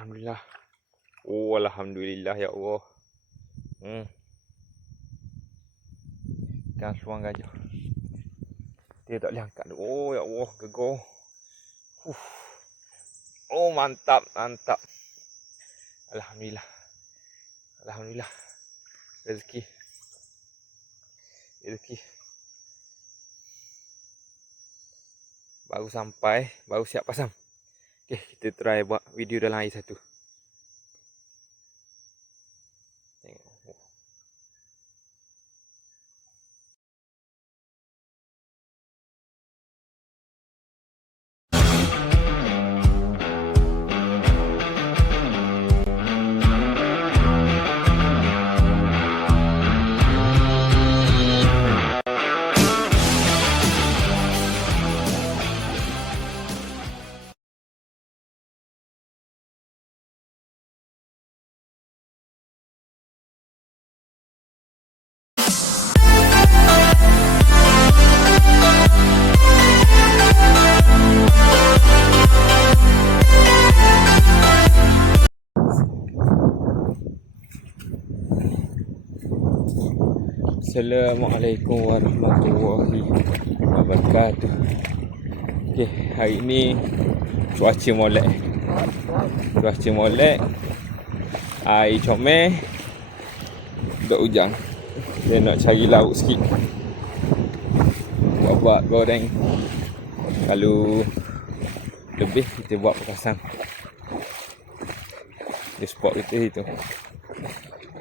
Alhamdulillah. Oh, alhamdulillah ya Allah. Ikan seluang gajah. Dia tak boleh angkat. Oh ya Allah, gegar. Oh, mantap, mantap. Alhamdulillah. Alhamdulillah. Rezeki. Baru sampai, baru siap pasang. Okey, kita try buat video dalam air satu. Tengok. Assalamualaikum warahmatullahi wabarakatuh. Okey, hari ni cuaca molek. Air comel. Dok hujan. Saya nak cari lauk sikit. Buat goreng. Kalau lebih kita buat perasan. Di spot kita itu.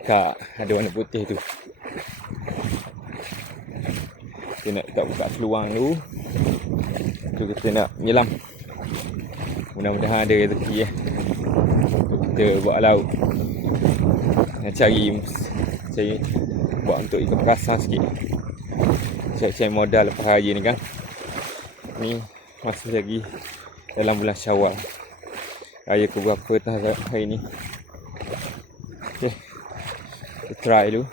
Kak ada warna putih tu. Kita nak tak buka seluang dulu. Tu kita nak menyelam. Mudah-mudahan ada rezeki untuk kita buat laut. Nak cari buat untuk ikan perasan sikit. Cari modal lepas raya ni kan. Ni masih lagi dalam bulan Syawal. Raya ke berapa hari ni. Okey. Kita try dulu.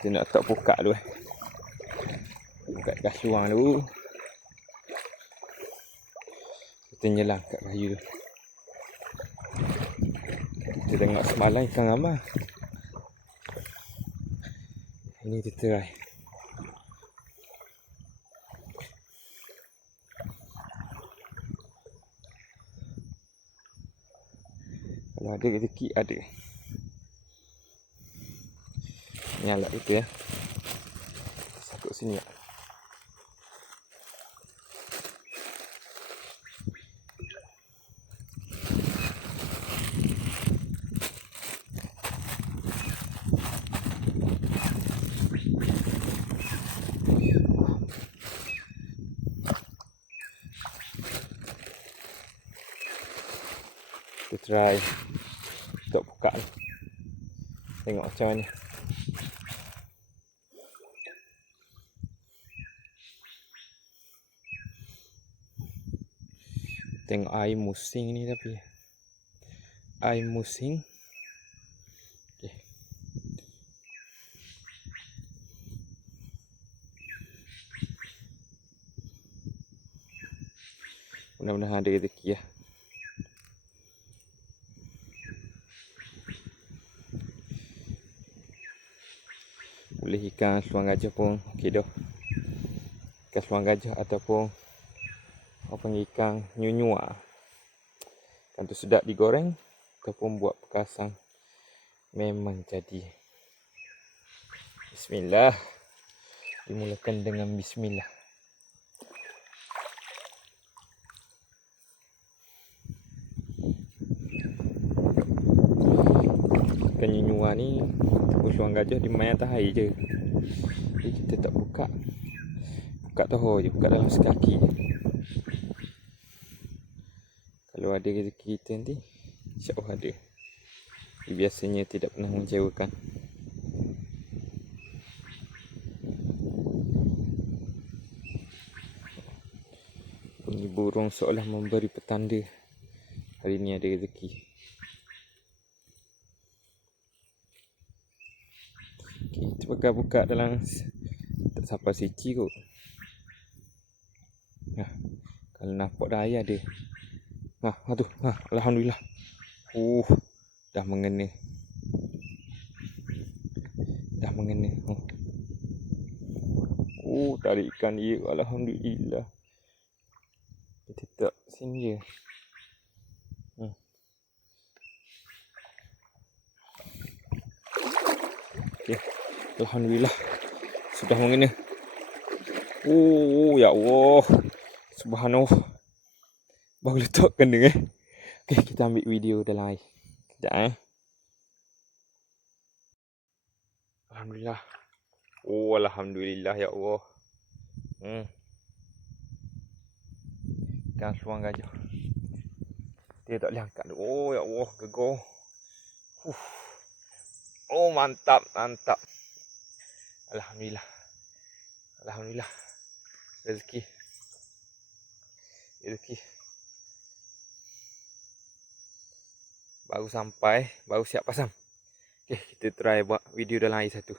Kita nak tak buka dulu buka kat seluang dulu. Kita nyelam kat kayu tu. Kita tengok semalam ikan ramai. Ini kita try. Kalau ada rezeki ada. Ni alat kita ya. Sakut sini ya. Kita try untuk buka ni. Tengok macam mana. Tengok air musim ni tapi. Air musim. Okay. Mudah-mudahan ada rezeki ya. Boleh ikan seluang gajah pun okey dah. Ikan seluang gajah ataupun apa panggil ikan nyunyua. Ikan tu sedap digoreng ataupun buat perasan memang jadi. Bismillah. Dimulakan dengan bismillah. Ikan nyunyua ni seluang gajah di main atas air je. Jadi kita tak buka. Buka tahu je, buka dalam sekaki je. Kalau ada rezeki kita nanti, insya-Allah ada. Biasanya tidak pernah mengecewakan. Bunyi burung seolah memberi petanda hari ini ada rezeki. Okay, kita bakal buka dalam tak sampai sici kot. Kalau nampak dah air ada. Alhamdulillah. Dah mengena. Tarik ikan dia. Alhamdulillah. Kita tak sini je. Okay. Alhamdulillah. Sudah mengena. Ya Allah. Subhanallah. Baru letak kena Okay, kita ambil video dalam air. Sekejap Alhamdulillah. Alhamdulillah ya Allah. Ikan seluang gajah. Dia tak boleh angkat. Ya Allah, gegar. Mantap. Alhamdulillah. Rezeki. Baru sampai, baru siap pasang. Okay, kita try buat video dalam air satu.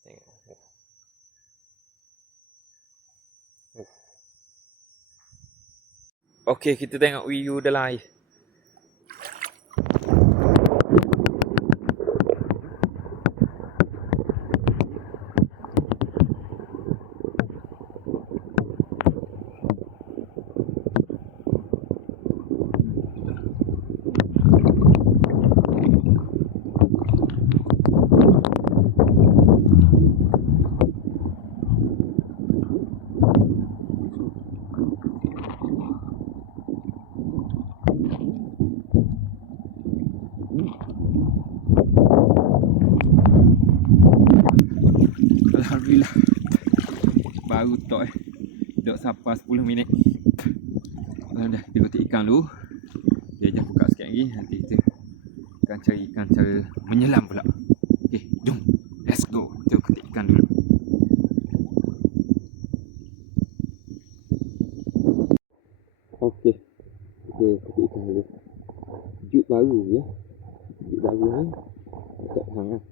Tengok. Okay, kita tengok video dalam air. Alhamdulillah. Baru tok Dok sampai 10 minit. Dah kita kotak ikan dulu. Dia jangan buka sikit lagi. Nanti kita akan cari ikan cara menyelam pula. Okay, jom. Let's go. Kita kotak ikan dulu. Okay, kita kotak ikan dulu. Juk baru ya. Juk baru ni tak sangat.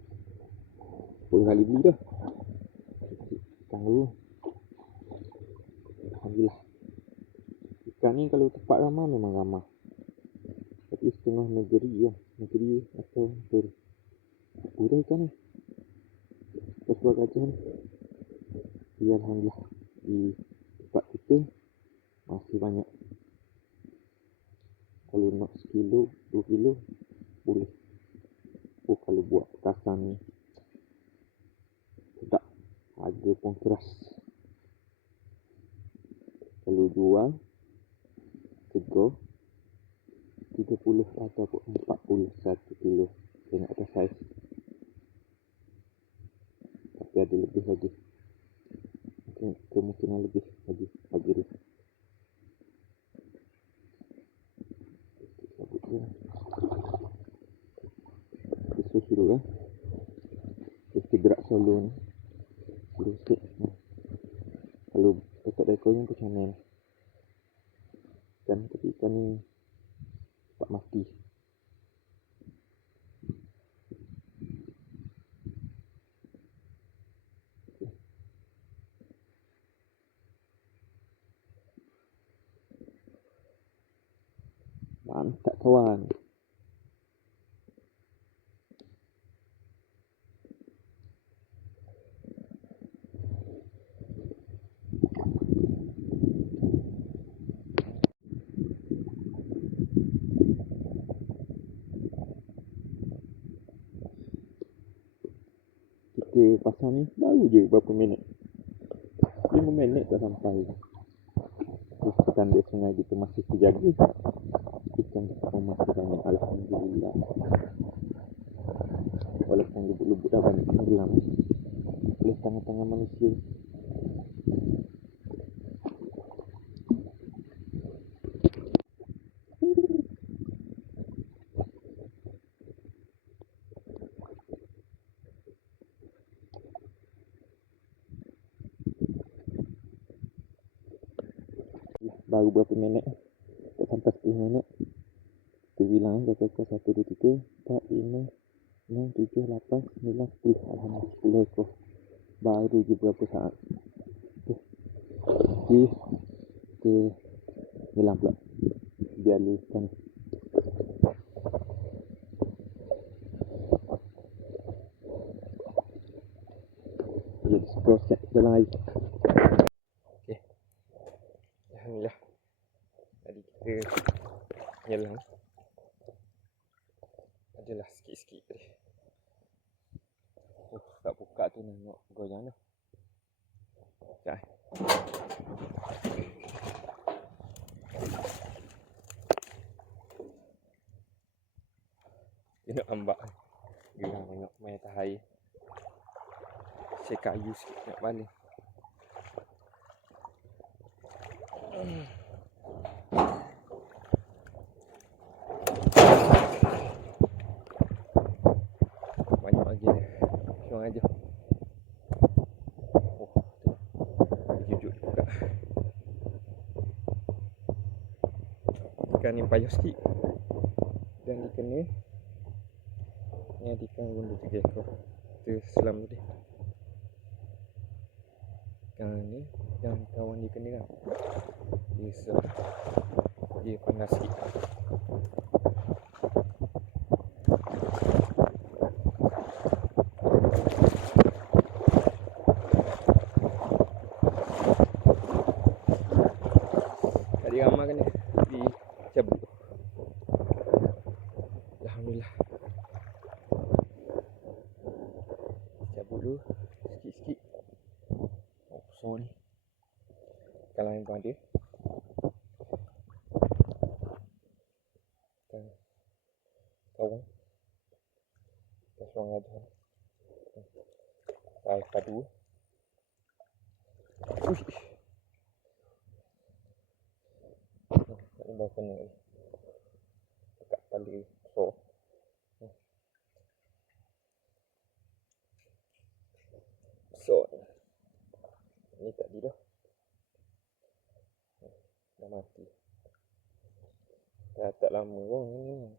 10 kali beli dah. Ikan dulu. Alhamdulillah. Ikan ni kalau tempat ramah memang ramah. Tapi setengah negeri atau berpura ikan ni. Sebuah gajah ni. Ya Alhamdulillah. Di tempat kita masih banyak. Kalau nak 1 kilo, 2 kilo boleh. Kalau buat petasan ni sedap. Harga pun keras. Kalau jual tegur 30 ataupun 40 1 kilo. Tengok atas saiz. Tapi ada lebih lagi. Kemungkinan lebih lagi harga dia. Susu dulu kita gerak solo ni. Dulu sikit. Kalau letak dekornya macam mana. Tapi ikan ni cepat mati. Mantap kawan. Kita pasang ni baru je berapa minit. 5 minit dah sampai. Ikan dia sungai kita masih terjaga. Ikan kita pun masih banyak. Alhamdulillah. Walaupun lubuk-lubuk dah banyak tenggelam oleh tangan-tangan manusia. Baru berapa minit, tak sampai 10 minit. Kita bilang dah ekor 1, 2, 3, 4, 5, 6, 7, 8, 9, 10. Alhamdulillah 10 ekor. Baru je berapa saat. Okay. Kita nyelam pula. biar luruskan. Jadi proses dalam air. Okey. Alhamdulillah. Tadi kita nyelam. Adalah sikit-sikit tadi. Tak buka tu nak goyang dah. Sekejap. Dia nak ambak. Gerang tengok main atas air. Saya kayu sikit nak balik. Banyak lagi dia. Syong aja. Oh, tu. Jujur juga. Ikan ni payah sikit. Dan dikena. Ni ada ikan gundu 3 ekor. Kita selam tadi. Ikan ni dan kawan dia kena kan. Dia panas sikit. Tak diramalkan dia dicabut. Alhamdulillah. Cabut dulu sikit-sikit. Oh, besar ni. Ikan lain pun ada. Ikan kawan. Ikan suang aja. Air padu. Uish. Nak bawa kena ni. Dekat tali besar. Besar ni. Ni tak di dah. Dah mati. Dah tak lama pun ni.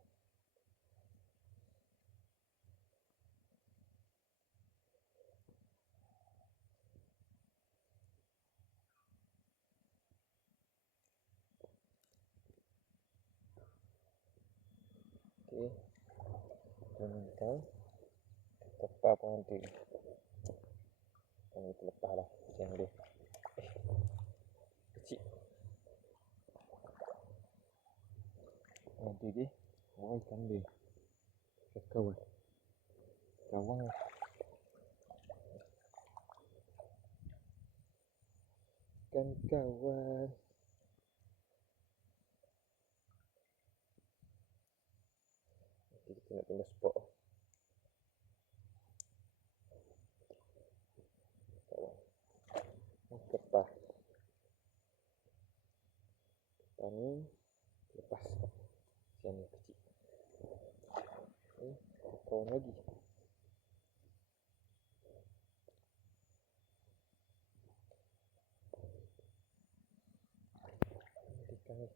Okey. Kau tepat pun ada. Kami terlepas lah siang dia. Kecil. Ada dia. Oh, ikan dia. Kawan. Kawan. Ikan kawan. Nanti kita nak pindah spot. Kawan. Kepah. Kepah ni lepas. Siang ni kecil. Kawan lagi. Ikan ni.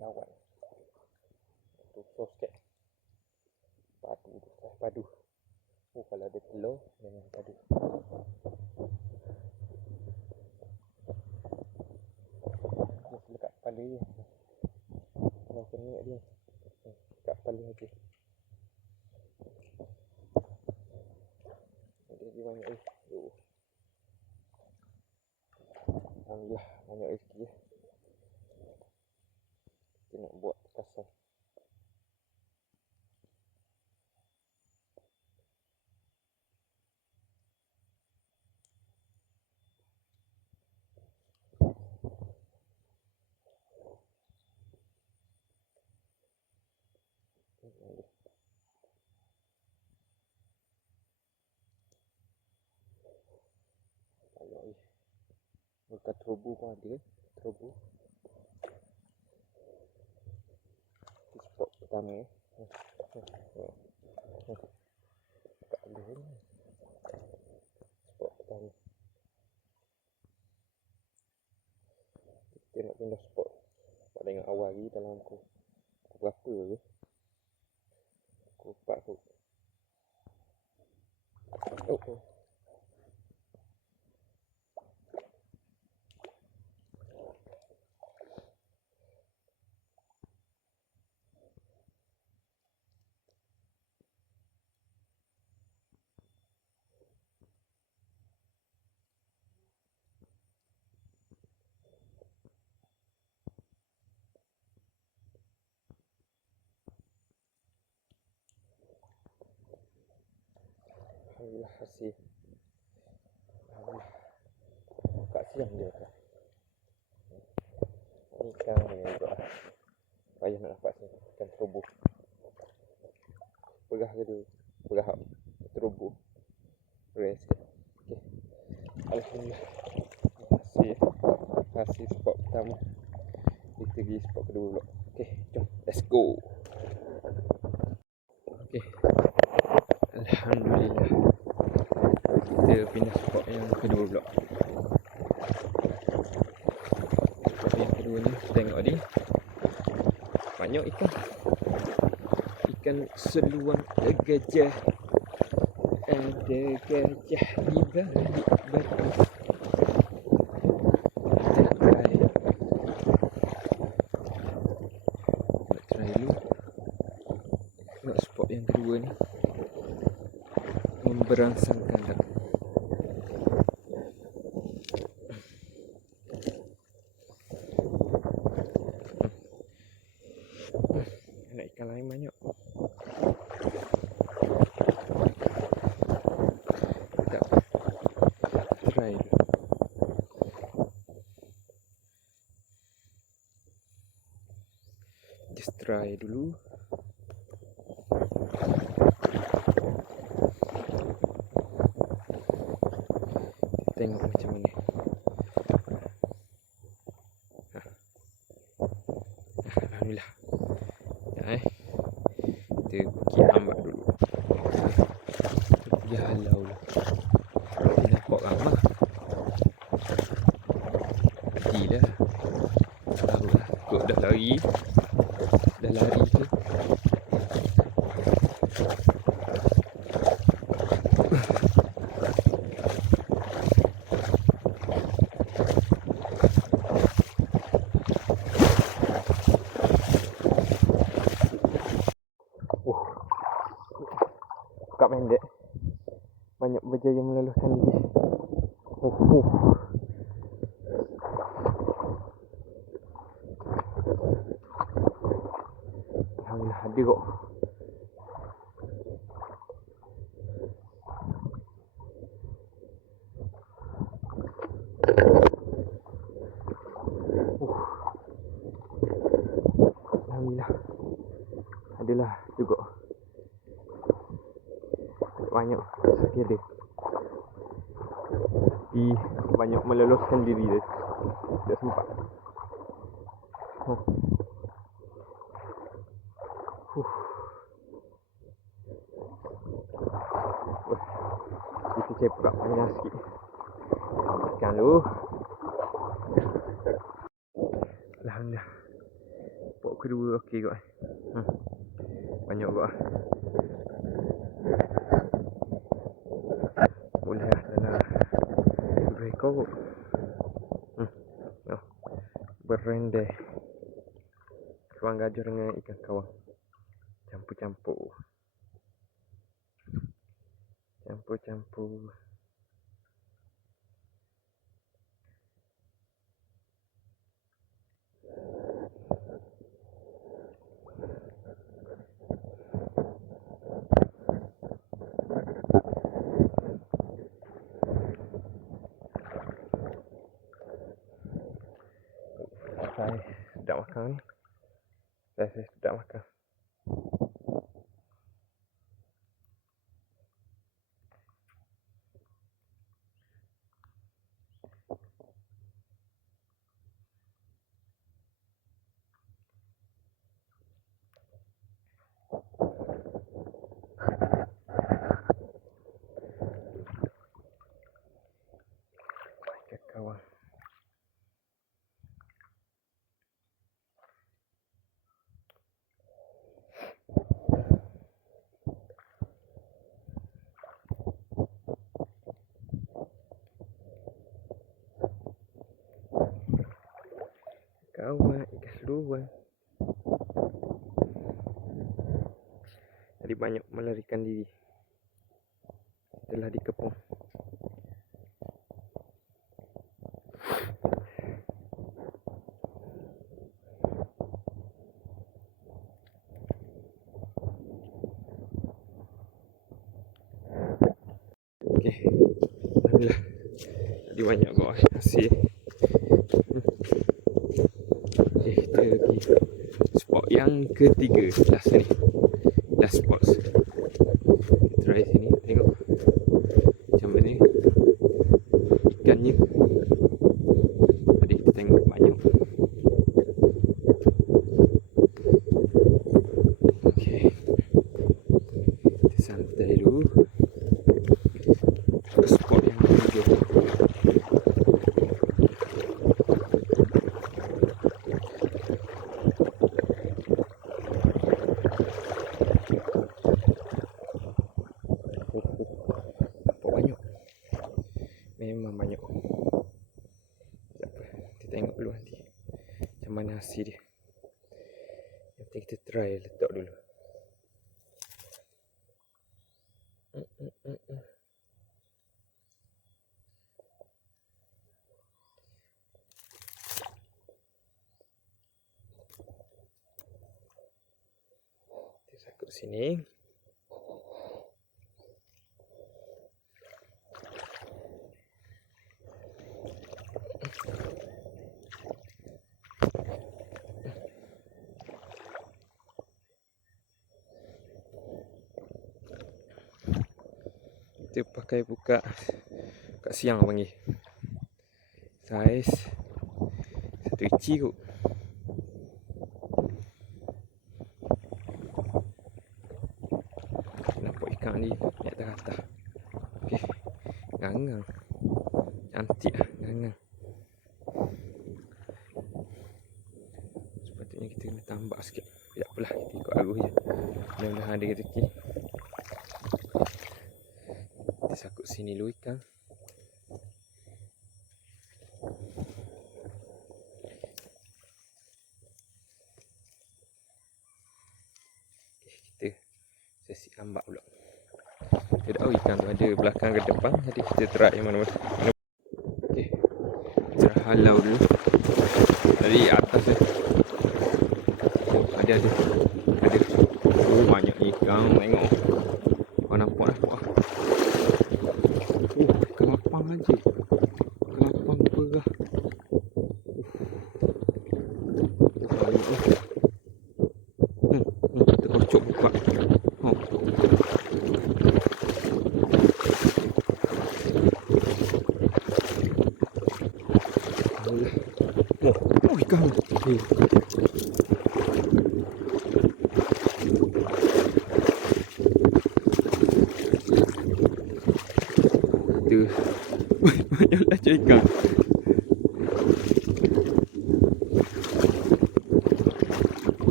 Kawan. Tu sos sikit. Padu tu. Padu. Oh, kalau ada telur dengan padu. Dia dekat kepala dia. Kalau kena dia. Dekat kepala aja. Dia banyak rezeki. Alhamdulillah banyak rezeki ya. Kita nak buat petasan. Bukan terobu pun ada. Terobu. Di spot pertama ya. Tak ada ni. Spot pertama. Kita nak pindah spot. Spot tengok awal lagi dalam pukul berapa je. Pukul 4 tu. Oh. Alhamdulillah hasil. Alhamdulillah. Kat siang dia tu. Ni ikan dia juga. Payah nak dapat sini. Ikan terubuh. Pegah ke dia? Pegah terubuh. Rest ke? Okay. Alhamdulillah. Hasil spot pertama. Kita pergi spot kedua pula. Okay, jom. Let's go. Okay. Alhamdulillah. Kita pindah spot yang kedua pula. Spot yang kedua ni, tengok ni. Banyak ikan. Ikan seluang gajah. Ada gajah di balik batu. Nak try dulu. Tengok spot yang kedua ni. Memberangsangkan dah. Ada ikan lain banyak. Tak. Try dulu. Just try dulu. Tengok macam mana. Alhamdulillah. Kita pergi ambak dulu. Kita pergi halau dulu. Kita nampak ramah. Pergilah. Barulah. Kok dah lari. Dah lari tu. Kak pendek. Banyak berjaya melaluhkan diri. Alhamdulillah ada kok. Alhamdulillah. Adalah juga. Banyak sakit dia. Tapi banyak meloloskan diri dia. Tak sempat. Kita cepat banyak sikit. Ikan dulu. Alhamdulillah. Spot kedua okey kot. Banyak kot. Boleh lah dalam berekor kot. Berendeh. Keluang gajah dengan ikan kawang. Campur-campur. Campur-campur. Saya sedap makan ni. Saya sedap makan. Ikan kawang. Kawan ikan seluang. Tadi banyak melarikan diri. Telah dikepung. Alhamdulillah. Tadi banyak buat hasil. Okay, kita pergi spot yang ketiga. Last ni. Last spot. Kita try sini. Tengok macam mana ikannya. Tadi kita tengok banyak. Okay, kita santai dulu. Spot yang ketiga. Memang banyak. Tak apa, kita tengok dulu nanti macam mana hasil dia. Yang penting kita try letak dulu. Kita sakut sini. Kita pakai buka siang panggil. Saiz 1 inci kot. Nampak ikan ni di atas. Okey. Gangang. Cantik lah gangang. Sepatutnya kita kena tambah sikit. Tak apalah, kita ikut arus je. Mudah-mudahan ada rezeki. Kita sakut sini dulu ikan. Okay, kita sesi ambak pula. Kita tahu ikan tu ada belakang ke depan, jadi kita try mana-mana. Okay, kita halau dulu dari atas tu. Ada. Oh, banyak ikan, tengok. Kau nampak dah. Wah. Ikan lapang aja. Ikan lapang perah. Kita kocok buka. Oh, ikan. Banyaklah ikan.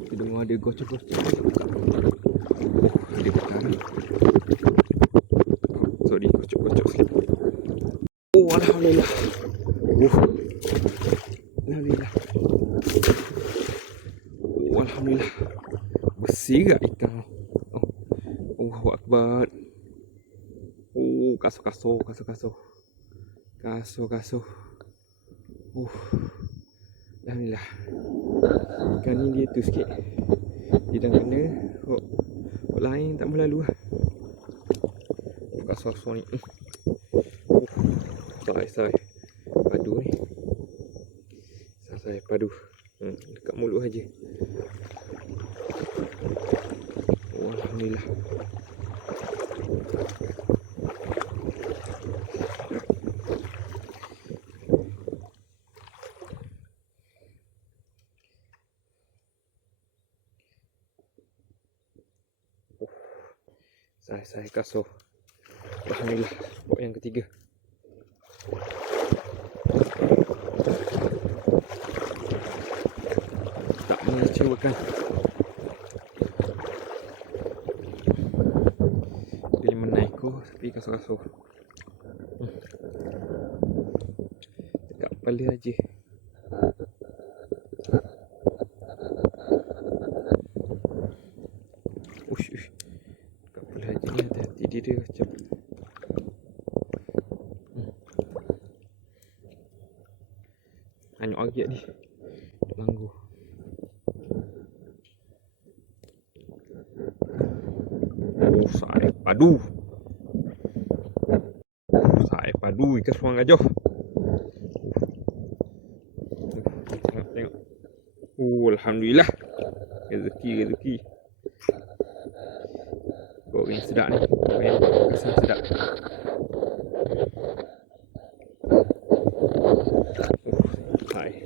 Kita dengar ada gocok-gocok. Oh, ada perkara. Sorry, gocok-gocok sikit. Oh, alhamdulillah. Alhamdulillah. Oh, alhamdulillah. Bersih gak ikan. Allahu Akbar. Oh, kasut. Alhamdulillah. Ikan ni dia tu sikit. Dia dah kena. Kok lain tak boleh lalu lah. Kasut ni. Sai. Padu ni. Sai padu. Dekat mulut aja. Oh, alhamdulillah. Saya kasut. Alhamdulillah, spot yang ketiga. Tak mengecewakan. Dia menaik ko, tapi kasut. Dekat kepala aja. Ush. Dekat kepala aja ni hati-hati dia macam. Hanyut agiat ni. Tak ganggu. Oh, saya padu. ikan suang gajah. Tengok. Alhamdulillah. Rezeki. Goreng sedap ni. Goreng kesan sedap. Hai.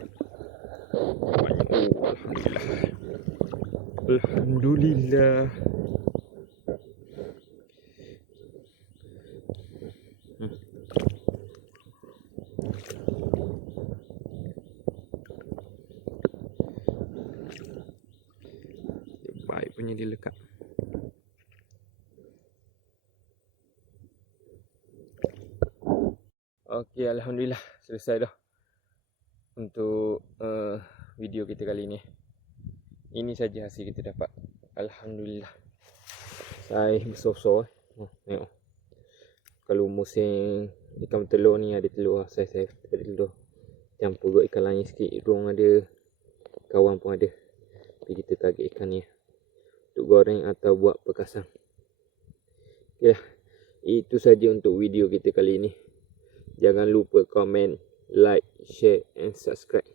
Alhamdulillah. Alhamdulillah. Baik punya dia lekat. Okey, alhamdulillah selesai dah untuk video kita kali ni. Ini saja hasil kita dapat. Alhamdulillah. Saiz besar-besar. Tengok. Kalau musim ikan telur ni ada telur, saiz ada telur. Campur juga ikan lain sikit, rong ada, kawan pun ada. Tapi kita target ikan ni untuk goreng atau buat perkasang. Okeylah. Itu saja untuk video kita kali ini. Jangan lupa komen, like, share and subscribe.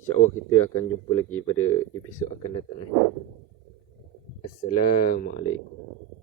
InsyaAllah kita akan jumpa lagi pada episod akan datang. Assalamualaikum.